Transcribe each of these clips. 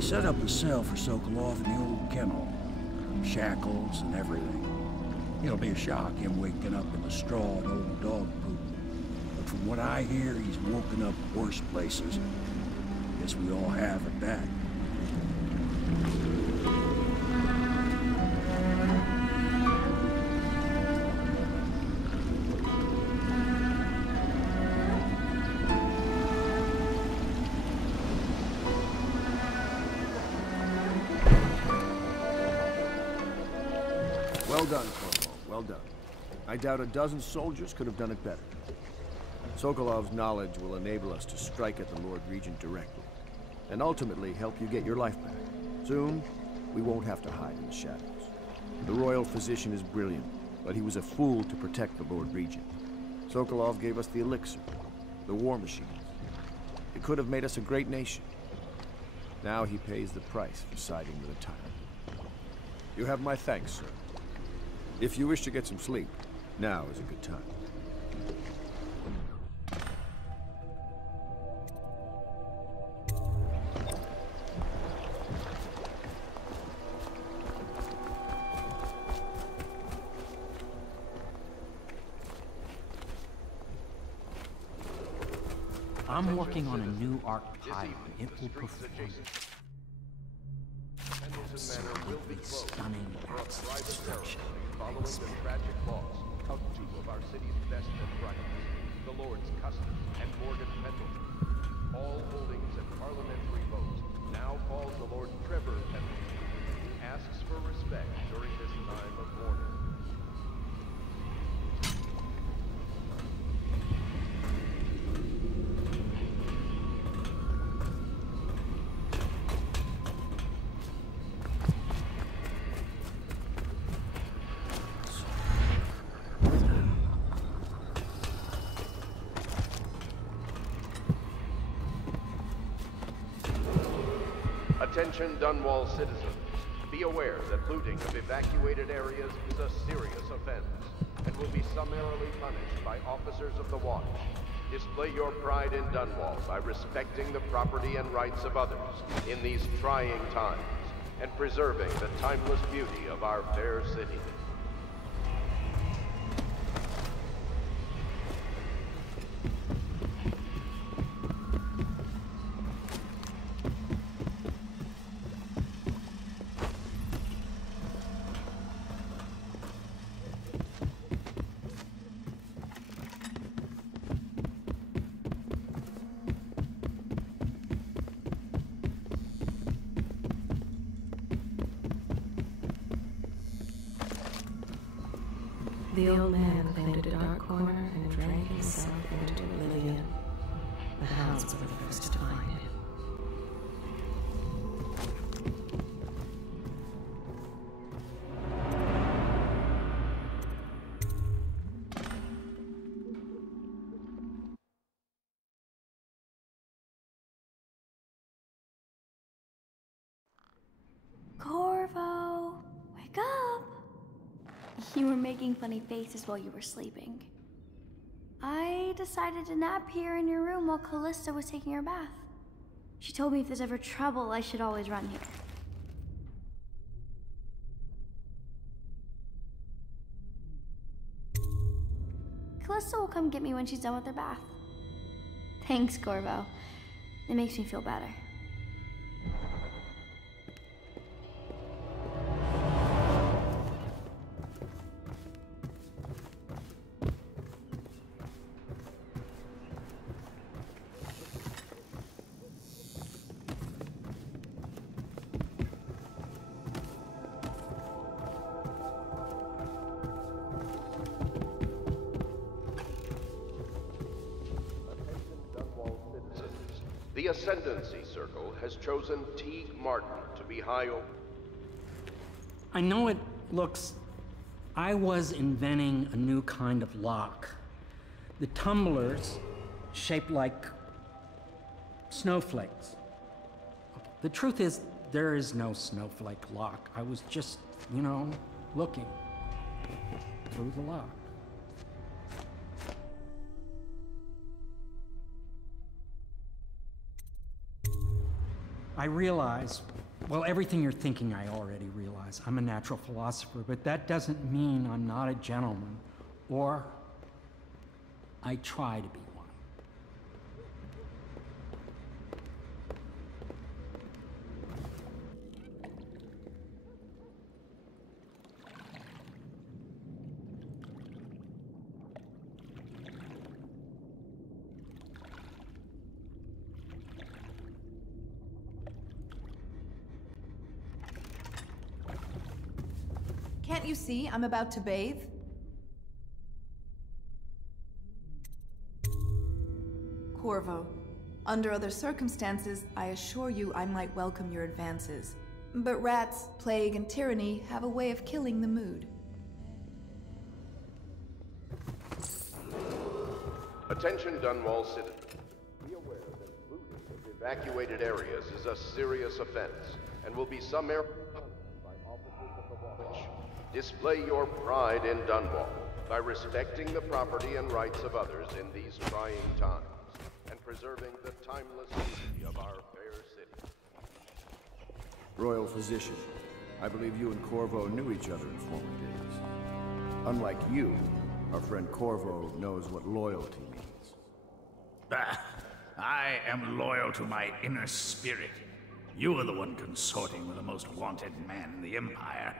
They set up a cell for Sokolov in the old kennel. Shackles and everything. It'll be a shock, him waking up in the straw and old dog poop. But from what I hear, he's woken up worse places. Guess we all have at that. Well done, Corvo. Well done. I doubt a dozen soldiers could have done it better. Sokolov's knowledge will enable us to strike at the Lord Regent directly, and ultimately help you get your life back. Soon, we won't have to hide in the shadows. The royal physician is brilliant, but he was a fool to protect the Lord Regent. Sokolov gave us the elixir, the war machines. It could have made us a great nation. Now he pays the price for siding with a tyrant. You have my thanks, sir. If you wish to get some sleep, now is a good time. I'm working on a new arc pylon. It will perform absolutely stunning acts of destruction. Following the tragic loss of two of our city's best and brightest, the Lords Custis and Morgan Pendleton. All holdings and parliamentary votes now fall to Lord Trevor Pendleton, who asks for respect during this time of mourning. Attention Dunwall citizens. Be aware that looting of evacuated areas is a serious offense and will be summarily punished by officers of the watch. Display your pride in Dunwall by respecting the property and rights of others in these trying times and preserving the timeless beauty of our fair city. The old man claimed a dark corner and drank himself into oblivion. The hounds were the first to find him. Corvo, wake up! You were making funny faces while you were sleeping. I decided to nap here in your room while Callista was taking her bath. She told me if there's ever trouble, I should always run here. Callista will come get me when she's done with her bath. Thanks, Corvo. It makes me feel better. The Ascendancy Circle has chosen Teague Martin to be High Over. I know it looks... I was inventing a new kind of lock. The tumblers, shaped like snowflakes. The truth is, there is no snowflake lock. I was just, you know, looking through the lock. I realize, well, everything you're thinking I already realize. I'm a natural philosopher, but that doesn't mean I'm not a gentleman, or I try to be one. Can't you see I'm about to bathe? Corvo, under other circumstances, I assure you I might welcome your advances. But rats, plague, and tyranny have a way of killing the mood. Attention Dunwall citizens. Be aware that looting of evacuated areas is a serious offense and will be summarily punished by officers of the watch. Display your pride in Dunwall by respecting the property and rights of others in these trying times and preserving the timeless beauty of our fair city. Royal Physician, I believe you and Corvo knew each other in former days. Unlike you, our friend Corvo knows what loyalty means. I am loyal to my inner spirit. You are the one consorting with the most wanted man in the Empire.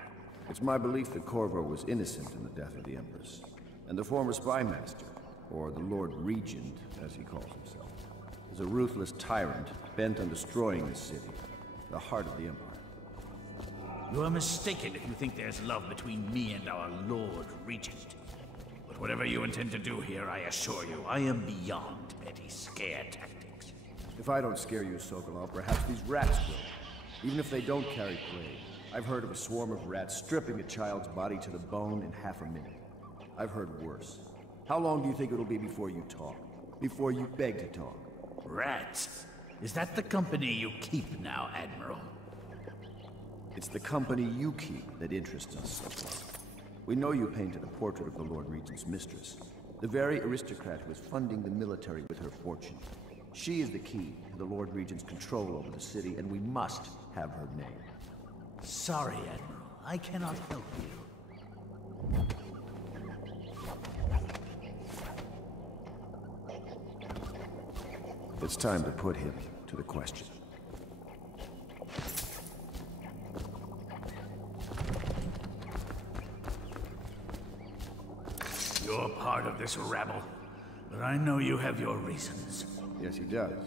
It's my belief that Corvo was innocent in the death of the Empress, and the former spy master, or the Lord Regent, as he calls himself, is a ruthless tyrant bent on destroying this city, the heart of the Empire. You are mistaken if you think there's love between me and our Lord Regent. But whatever you intend to do here, I assure you, I am beyond petty scare tactics. If I don't scare you, Sokolov, perhaps these rats will. Even if they don't carry plague, I've heard of a swarm of rats stripping a child's body to the bone in half a minute. I've heard worse. How long do you think it'll be before you talk? Before you beg to talk? Rats? Is that the company you keep now, Admiral? It's the company you keep that interests us, Sokolov. We know you painted a portrait of the Lord Regent's mistress, the very aristocrat who is funding the military with her fortune. She is the key to the Lord Regent's control over the city, and we must have her name. Sorry, Admiral. I cannot help you. It's time to put him to the question. You're part of this rabble, but I know you have your reasons. Yes, he does.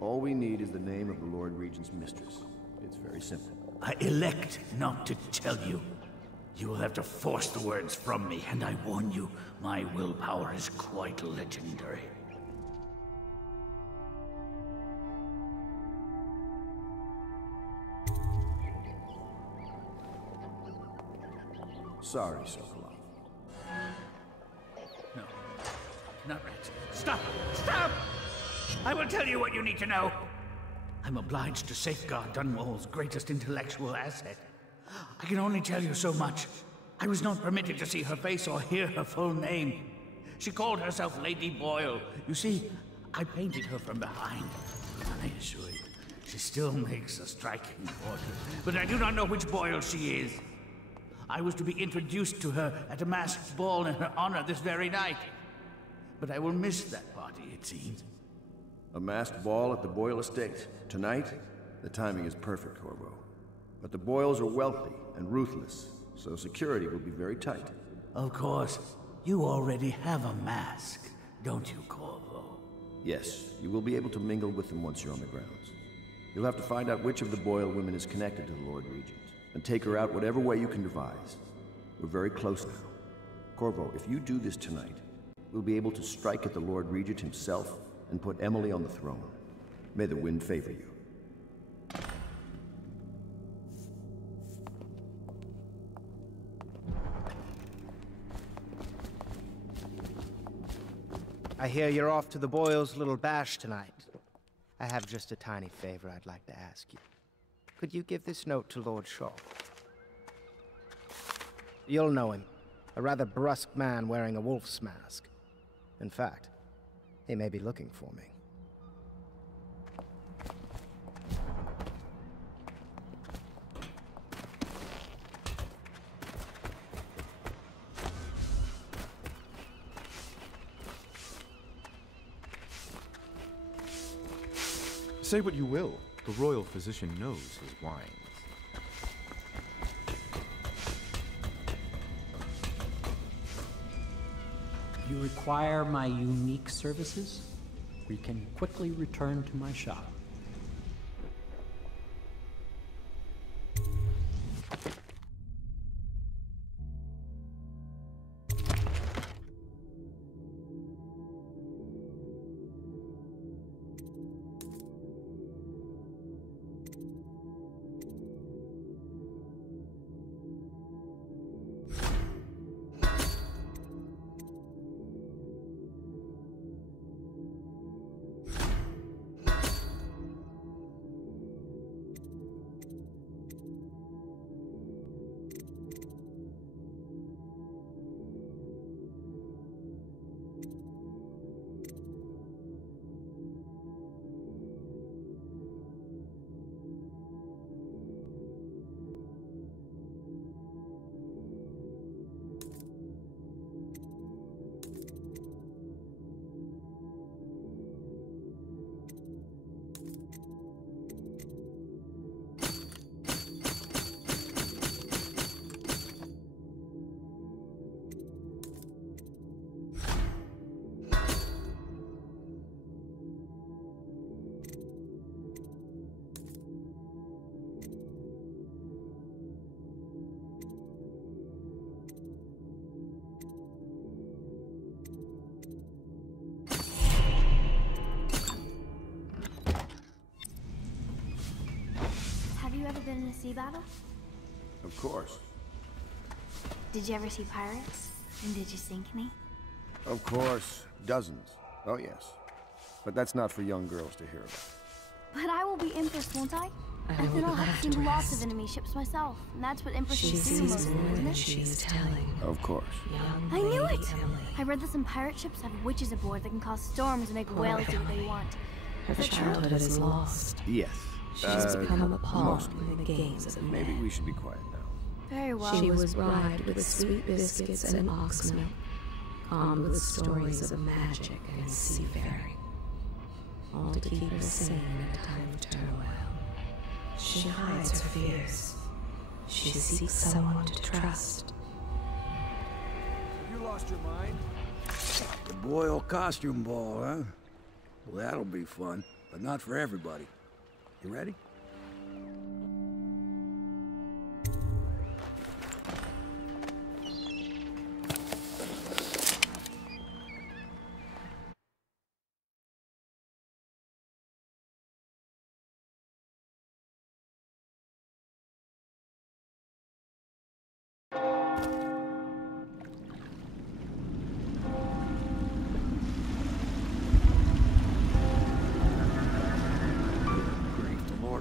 All we need is the name of the Lord Regent's mistress. It's very simple. I elect not to tell you. You will have to force the words from me, and I warn you, my willpower is quite legendary. Sorry, Sokolov. No, not rats. Stop! Stop! I will tell you what you need to know. I'm obliged to safeguard Dunwall's greatest intellectual asset. I can only tell you so much. I was not permitted to see her face or hear her full name. She called herself Lady Boyle. You see, I painted her from behind. I assure you, she still makes a striking portrait. But I do not know which Boyle she is. I was to be introduced to her at a masked ball in her honor this very night. But I will miss that party, it seems. A masked ball at the Boyle estate. Tonight? The timing is perfect, Corvo. But the Boyles are wealthy and ruthless, so security will be very tight. Of course. You already have a mask, don't you, Corvo? Yes, you will be able to mingle with them once you're on the grounds. You'll have to find out which of the Boyle women is connected to the Lord Regent, and take her out whatever way you can devise. We're very close now. Corvo, if you do this tonight, we'll be able to strike at the Lord Regent himself and put Emily on the throne. May the wind favor you. I hear you're off to the Boyles' little bash tonight. I have just a tiny favor I'd like to ask you. Could you give this note to Lord Shaw? You'll know him. A rather brusque man wearing a wolf's mask. In fact, he may be looking for me. Say what you will, the royal physician knows his wines. You require my unique services? We can quickly return to my shop. Been in a sea battle? Of course. Did you ever see pirates? And did you sink any? Of course. Dozens. Oh, yes. But that's not for young girls to hear about. But I will be Empress, won't I? And then I'll have seen lots of enemy ships myself. And that's what Empresses do mostly, isn't it? She is telling. Of course. I knew it! I read that some pirate ships have witches aboard that can cause storms and make whales do what they want. Her childhood is lost. Yes. She's become a pawn in the games of men. Maybe we should be quiet now. Very well. She was bribed with sweet biscuits and ox milk, calmed with stories of magic and seafaring, all to keep her sane in a time of turmoil. She hides her fears. She seeks someone to trust. You lost your mind? The Boyle costume ball, huh? Well, that'll be fun, but not for everybody. You ready?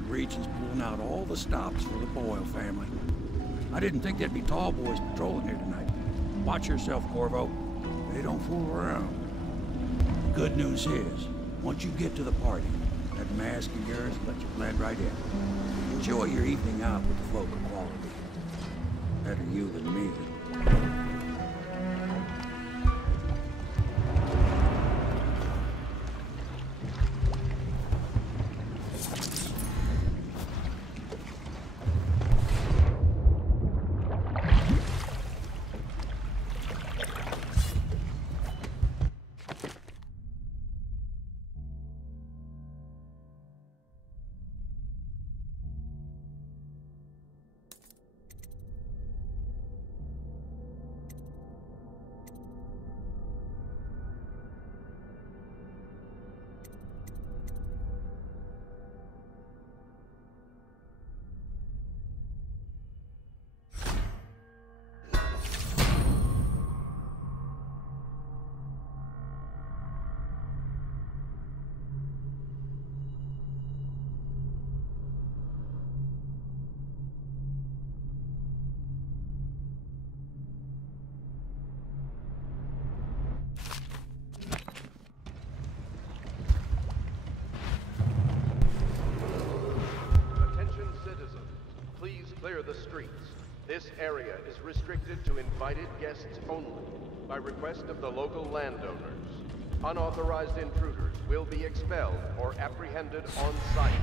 Regent's pulling out all the stops for the Boyle family. I didn't think there'd be tallboys patrolling here tonight. Watch yourself, Corvo. They don't fool around. The good news is, once you get to the party, that mask of yours will let you blend right in. Enjoy your evening out with the folk of quality. Better you than me. Clear the streets. This area is restricted to invited guests only, by request of the local landowners. Unauthorized intruders will be expelled or apprehended on sight.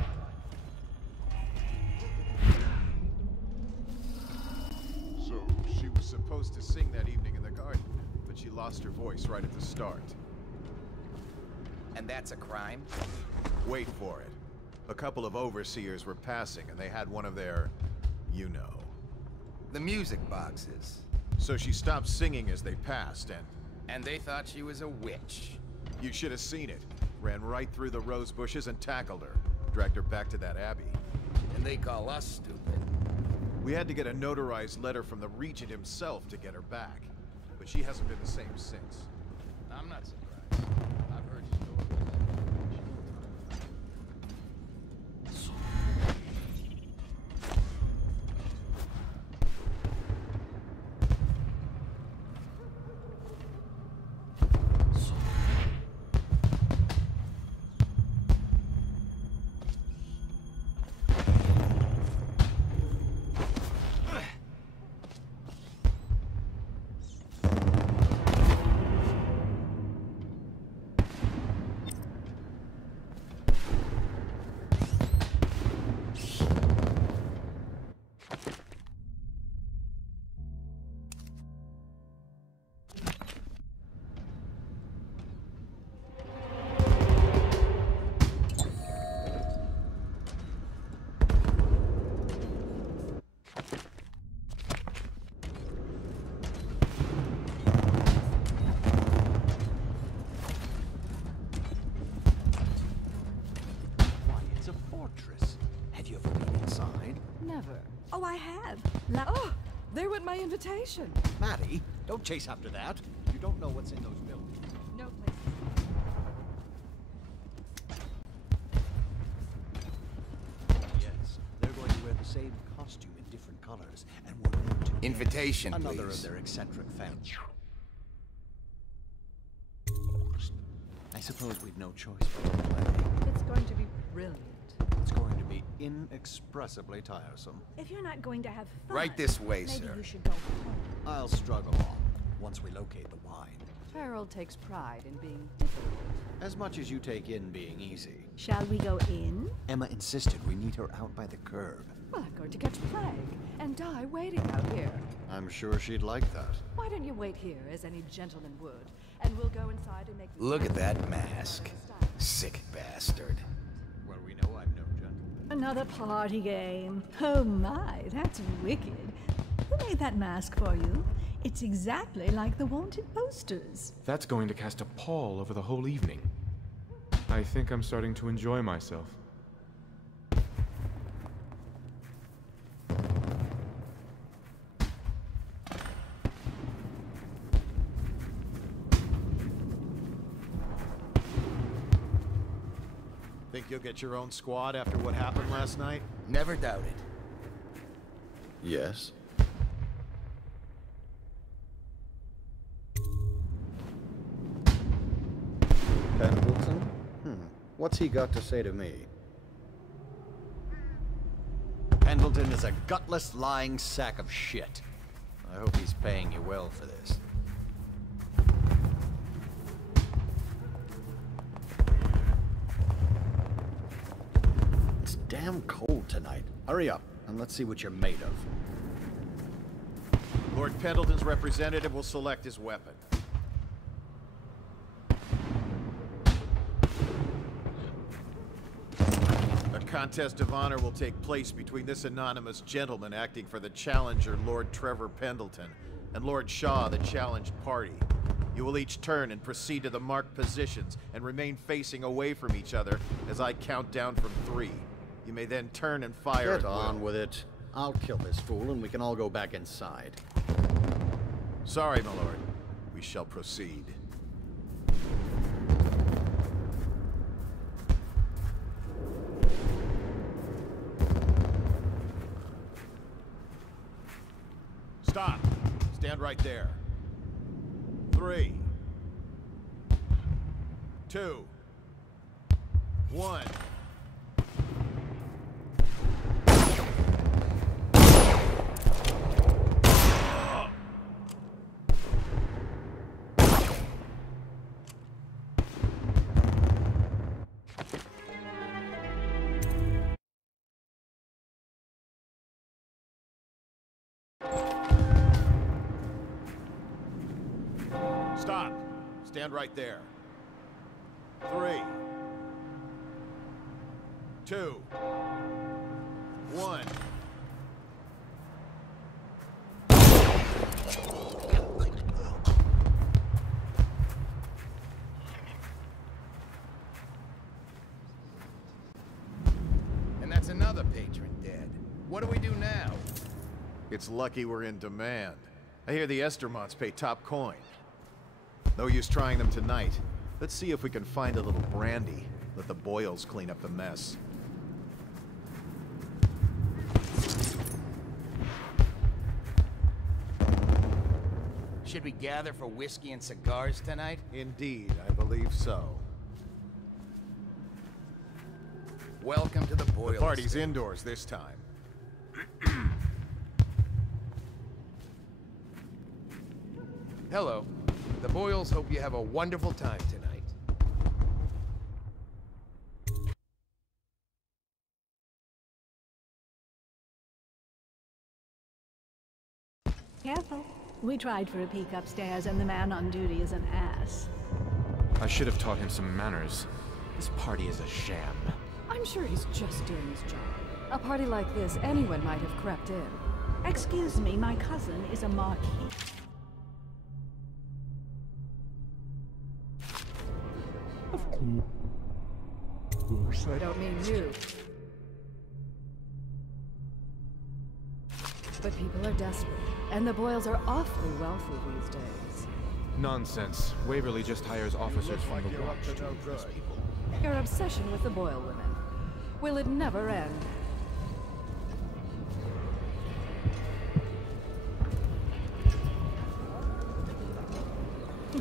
So, she was supposed to sing that evening in the garden, but she lost her voice right at the start. And that's a crime? Wait for it. A couple of overseers were passing, and they had one of their... you know. The music boxes. So she stopped singing as they passed, and... And they thought she was a witch. You should have seen it. Ran right through the rose bushes and tackled her. Dragged her back to that abbey. And they call us stupid. We had to get a notarized letter from the Regent himself to get her back. But she hasn't been the same since. I'm not surprised. I've heard stories. Oh, I have. Oh, there went my invitation. Maddie, don't chase after that. You don't know what's in those buildings. No place. Yes, they're going to wear the same costume in different colors, and we're going to get Invitation, another please. of their eccentric fans. I suppose we've no choice but to play. It's going to be brilliant. It's going to be inexpressibly tiresome. If you're not going to have fun, Right this way, maybe sir. you should go home. I'll struggle on once we locate the wine. Harold takes pride in being difficult. As much as you take in being easy. Shall we go in? Emma insisted we meet her out by the curb. Well, I'm going to catch plague and die waiting out here. I'm sure she'd like that. Why don't you wait here, as any gentleman would, and we'll go inside and make... Look at that mask. Sick bastard. Well, we know I'm no gentleman. Another party game. Oh my, that's wicked. Who made that mask for you? It's exactly like the wanted posters. That's going to cast a pall over the whole evening. I think I'm starting to enjoy myself. Think you'll get your own squad after what happened last night? Never doubted. Yes. Pendleton? What's he got to say to me? Pendleton is a gutless, lying sack of shit. I hope he's paying you well for this. It's damn cold tonight. Hurry up, and let's see what you're made of. Lord Pendleton's representative will select his weapon. A contest of honor will take place between this anonymous gentleman acting for the challenger, Lord Trevor Pendleton, and Lord Shaw, the challenged party. You will each turn and proceed to the marked positions and remain facing away from each other as I count down from 3. You may then turn and fire. Get on with it. I'll kill this fool and we can all go back inside. Sorry, my lord. We shall proceed. Stop. Stand right there. 3, 2, 1. Stop. Stand right there. 3, 2, 1. And that's another patron dead. What do we do now? It's lucky we're in demand. I hear the Estermonts pay top coin. No use trying them tonight. Let's see if we can find a little brandy. Let the Boyles clean up the mess. Should we gather for whiskey and cigars tonight? Indeed, I believe so. Welcome to the Boyle The party's estate. indoors this time. Hello. The Boyles hope you have a wonderful time tonight. Careful. We tried for a peek upstairs, and the man on duty is an ass. I should have taught him some manners. This party is a sham. I'm sure he's just doing his job. A party like this, anyone might have crept in. Excuse me, my cousin is a marquis. I don't mean you. But people are desperate, and the Boyles are awfully wealthy these days. Nonsense. Waverly just hires officers from the Watch to impress people. Your obsession with the Boyle women. Will it never end?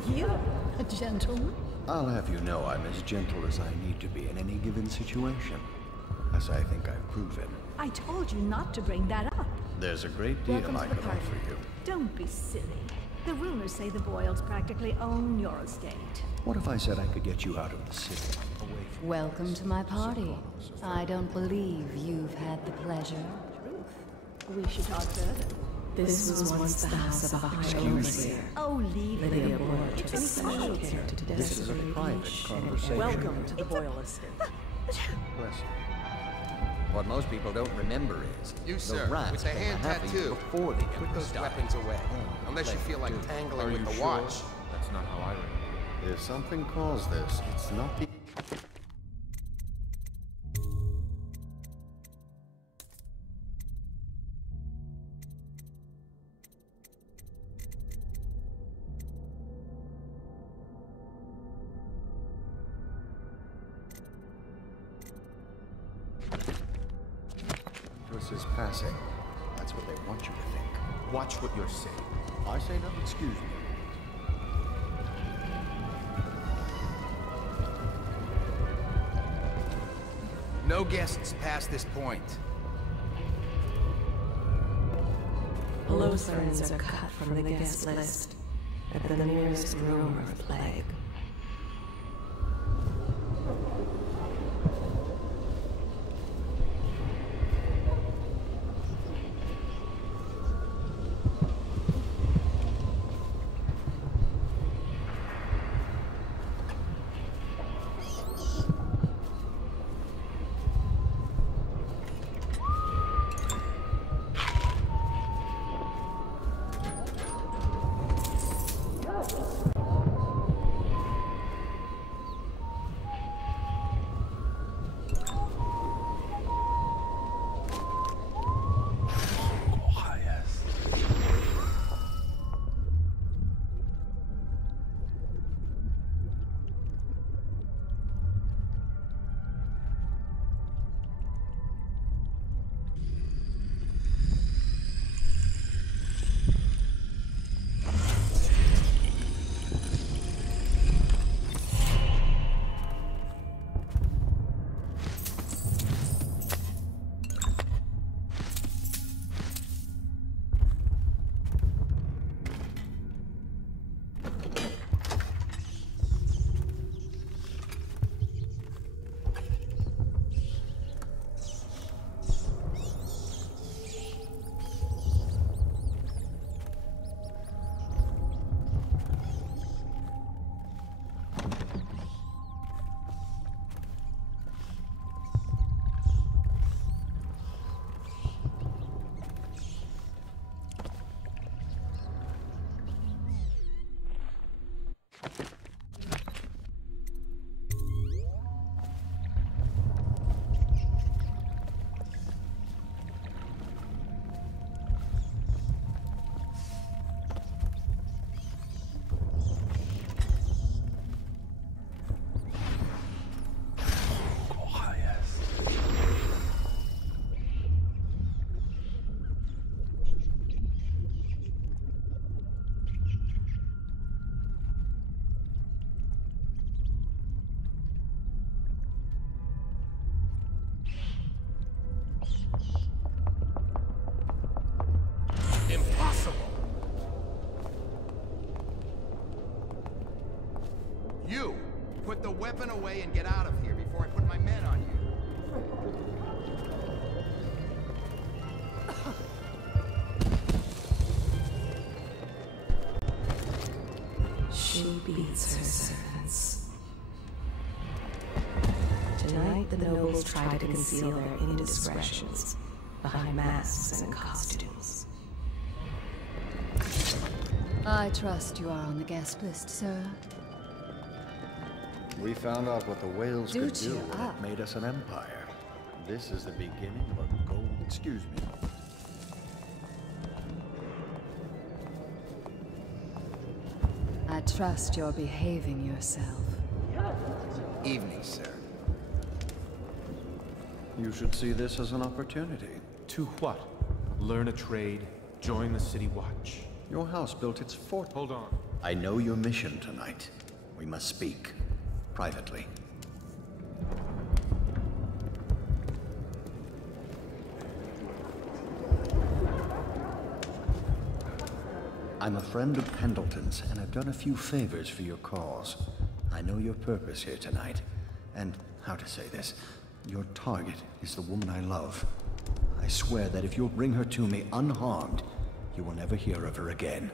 You, a gentleman? I'll have you know I'm as gentle as I need to be in any given situation. As I think I've proven. I told you not to bring that up. There's a great deal I could offer you. Don't be silly. The rumors say the Boyles practically own your estate. What if I said I could get you out of the city? Away from Welcome to my party. I don't believe you've had the pleasure. We should talk further. This was once the house of a high overseer. Oh, leave Lydia it. Boyle took special care to This is a private conversation. Welcome to the Boyle estate. Bless you. What most people don't remember is You, the sir, rats with the came hand happy tattoo. before the Put those Empress weapons died. away. Unless you feel like tangling Are with you the sure? watch. That's not how I read it. If something caused this, it's not the... This is passing. That's what they want you to think. Watch what you're saying. I say nothing. Excuse me. No guests past this point. Lotharans are cut from the guest list at the nearest rumor of plague. weapon away and get out of here before I put my men on you. She beats her servants. Tonight, the nobles try to conceal their indiscretions behind masks and costumes. I trust you are on the guest list, sir. We found out what the whales could do cheer when up. it made us an empire. This is the beginning of a gold... Excuse me. I trust you're behaving yourself. Evening, sir. You should see this as an opportunity. To what? Learn a trade, join the city watch. Your house built its fort. Hold on. I know your mission tonight. We must speak. Privately. I'm a friend of Pendleton's, and I've done a few favors for your cause. I know your purpose here tonight, and how to say this, your target is the woman I love. I swear that if you'll bring her to me unharmed, you will never hear of her again.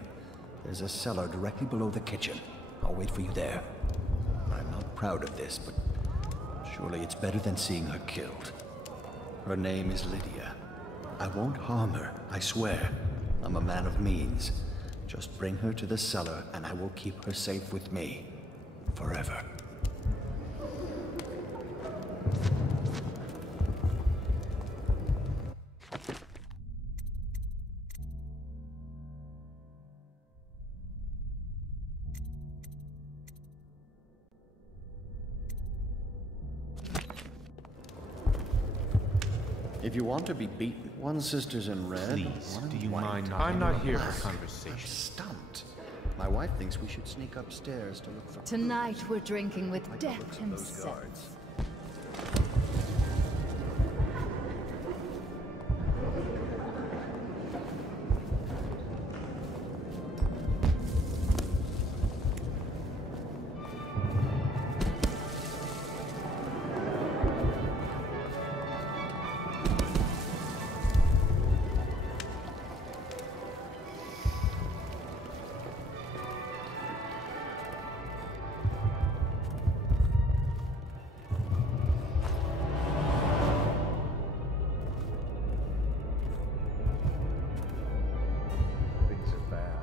There's a cellar directly below the kitchen. I'll wait for you there. I'm not proud of this, but surely it's better than seeing her killed. Her name is Lydia. I won't harm her, I swear. I'm a man of means. Just bring her to the cellar, and I will keep her safe with me. Forever. If you want to be beaten, one sister's in red. Please, one do in you white. mind not? I'm not here for conversation. I'm stumped. My wife thinks we should sneak upstairs to look for... Tonight we're drinking with Like death looks of those himself. guards. Things are bad.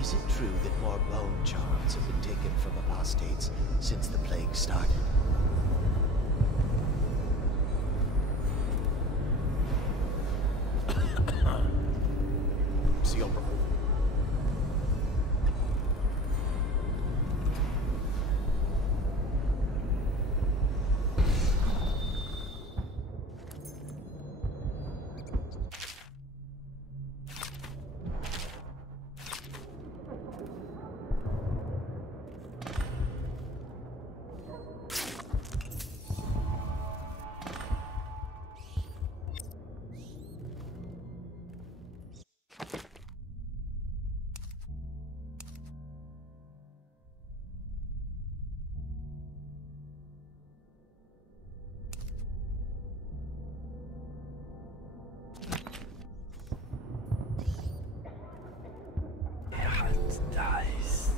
Is it true that more bone charms have been taken from apostates since the plague started? Seal bro. Nice.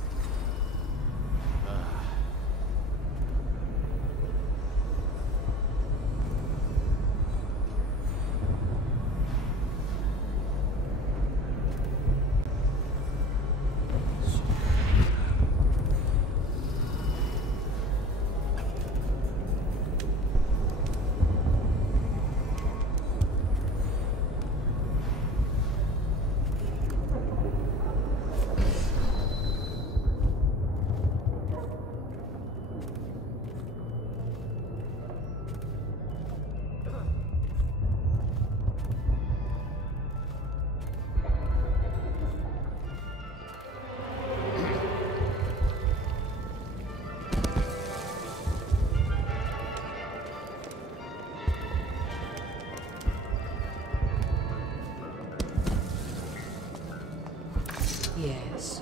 Yes.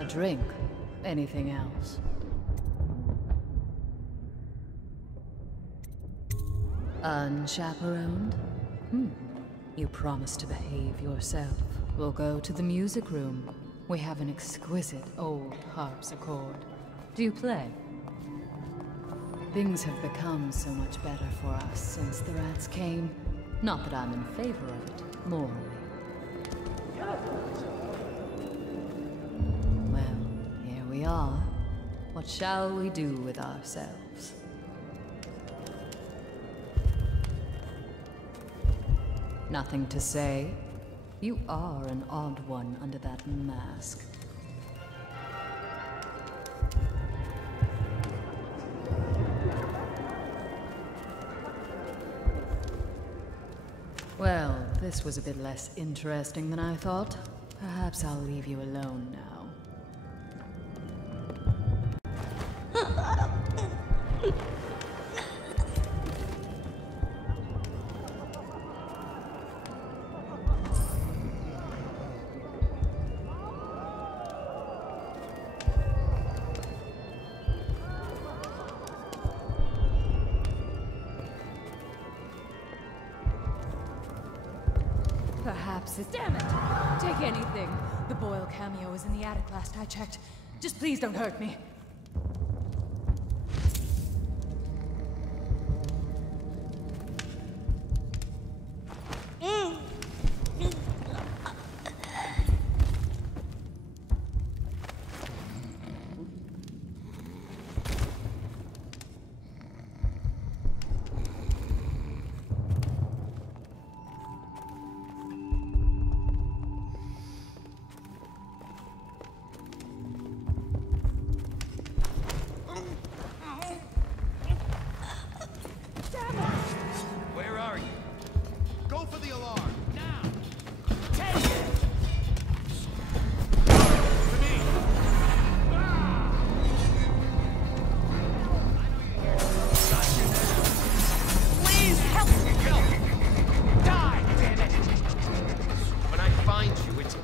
A drink? Anything else? Unchaperoned? You promised to behave yourself. We'll go to the music room. We have an exquisite old harpsichord. Do you play? Things have become so much better for us since the rats came. Not that I'm in favor of it, morally. Well, here we are. What shall we do with ourselves? Nothing to say? You are an odd one under that mask. Well, this was a bit less interesting than I thought. Perhaps I'll leave you alone now. Perhaps it's... Damn it! Take anything. The Boyle cameo is in the attic last I checked. Just please don't hurt me.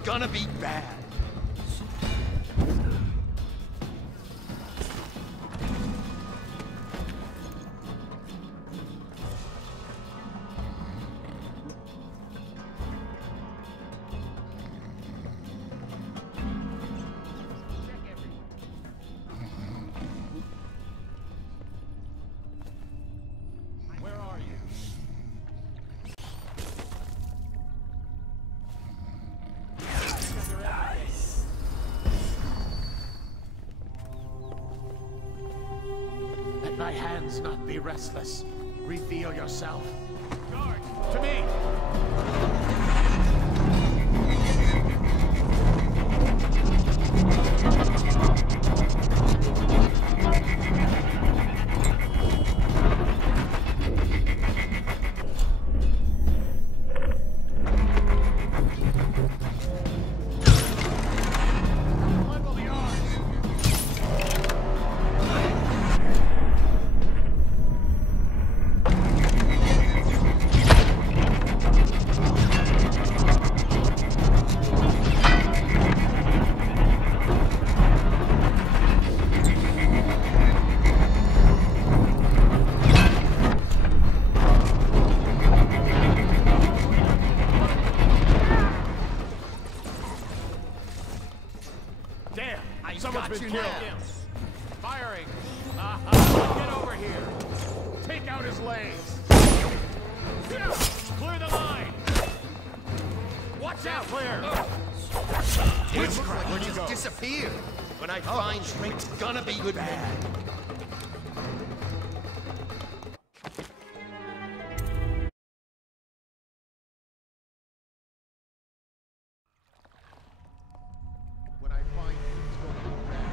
Gonna be bad. Where are you? Let thy hands not be restless. Reveal yourself. Guard, to me! got you now. Firing. Get over here. Take out his legs. Clear the line. Watch out. Clear. Witchcraft just disappeared. When I find you, it's gonna be bad. When I find you, it's gonna be bad.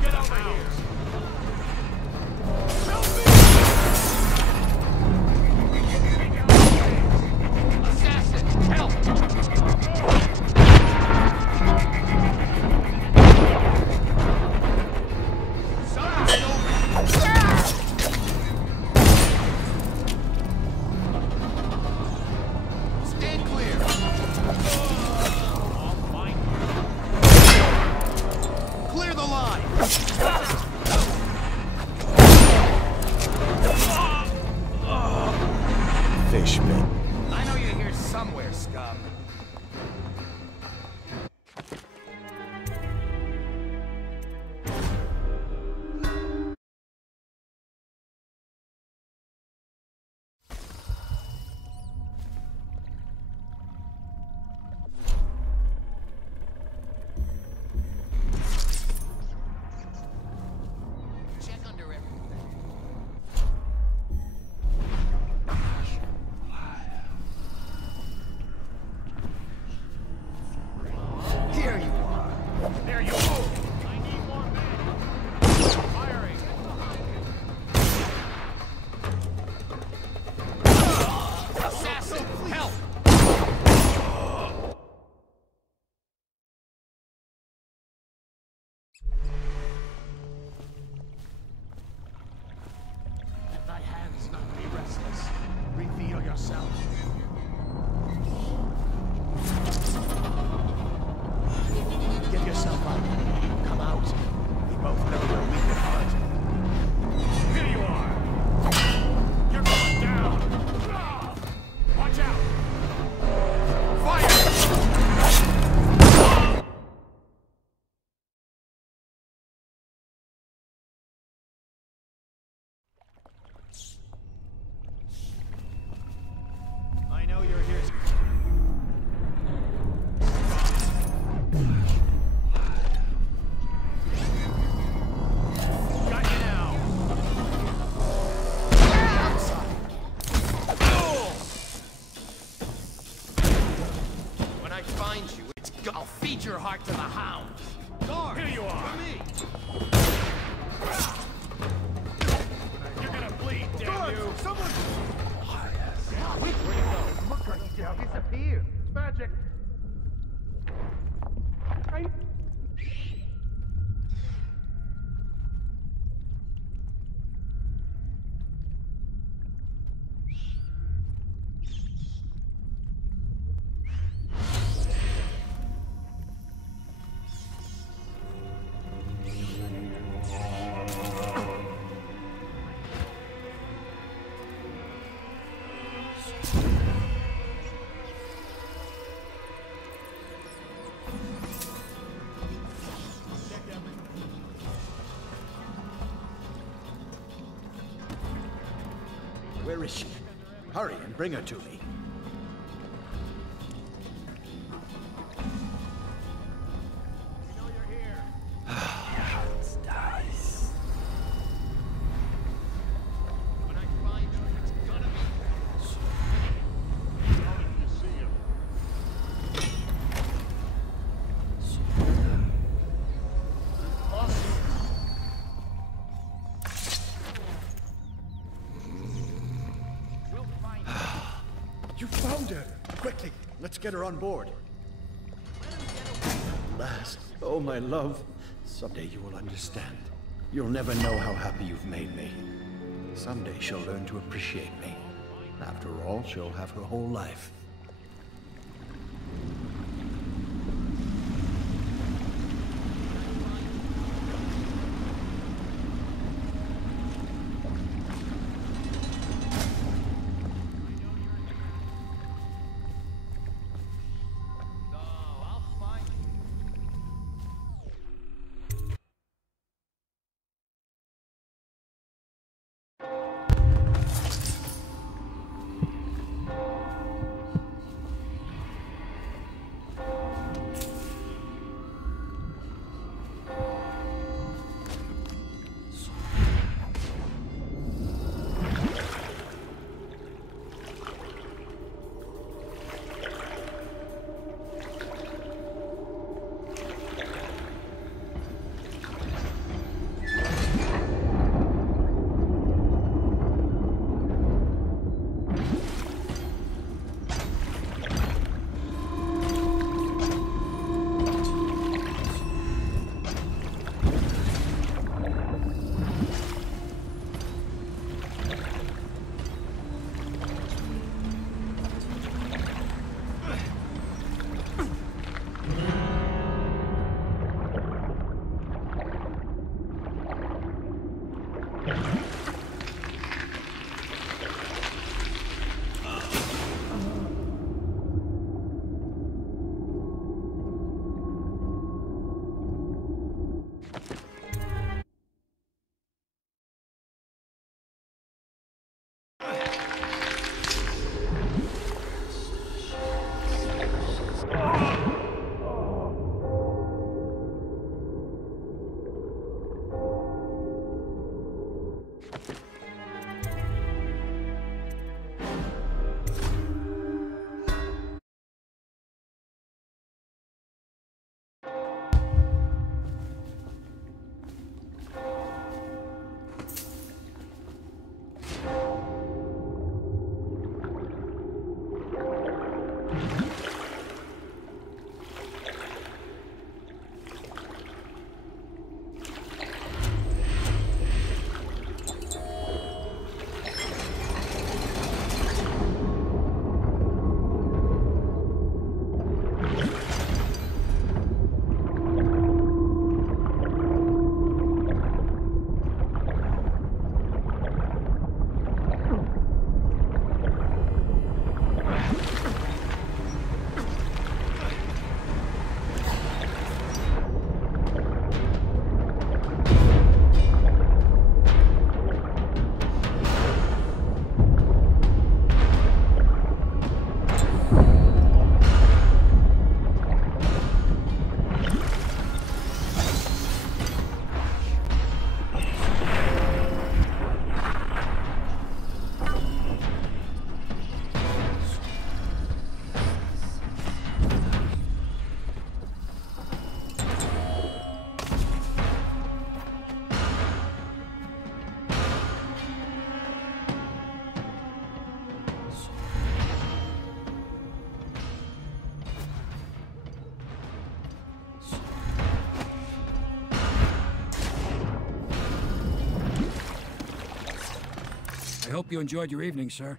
Get over here. Assassin, help! Stand clear. Clear the line. Fishman. I know you're here somewhere, scum. Check under everything. Here you are. There you go. I need more men. Firing. Assassin, help! Let thy hands not be restless. Reveal yourself. Give yourself up. Come out. We both know you're weak at heart. Here you are. You're going down. Watch out. Fire! I know you're here. Got you now. When I find you, I'll feed your heart to the hounds. Guard, Here you are. for me. You're gonna bleed, damn you. Someone. Where'd you go? Look like you disappeared. Magic. Where is she? Hurry and bring her to me. When I find you, it's gonna be You found her! Quickly, let's get her on board. At last. Oh, my love. Someday you will understand. You'll never know how happy you've made me. Someday she'll learn to appreciate me. After all, she'll have her whole life. I hope you enjoyed your evening, sir.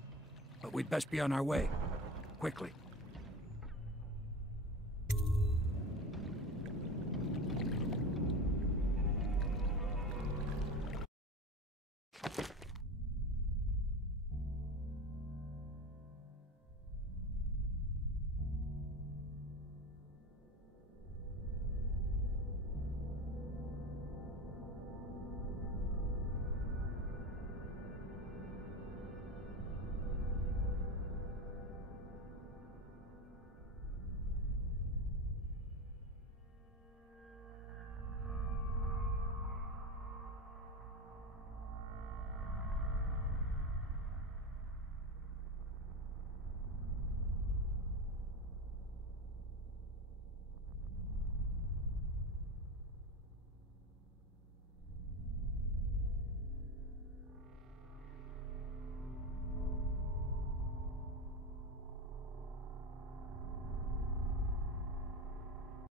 But we'd best be on our way. Quickly.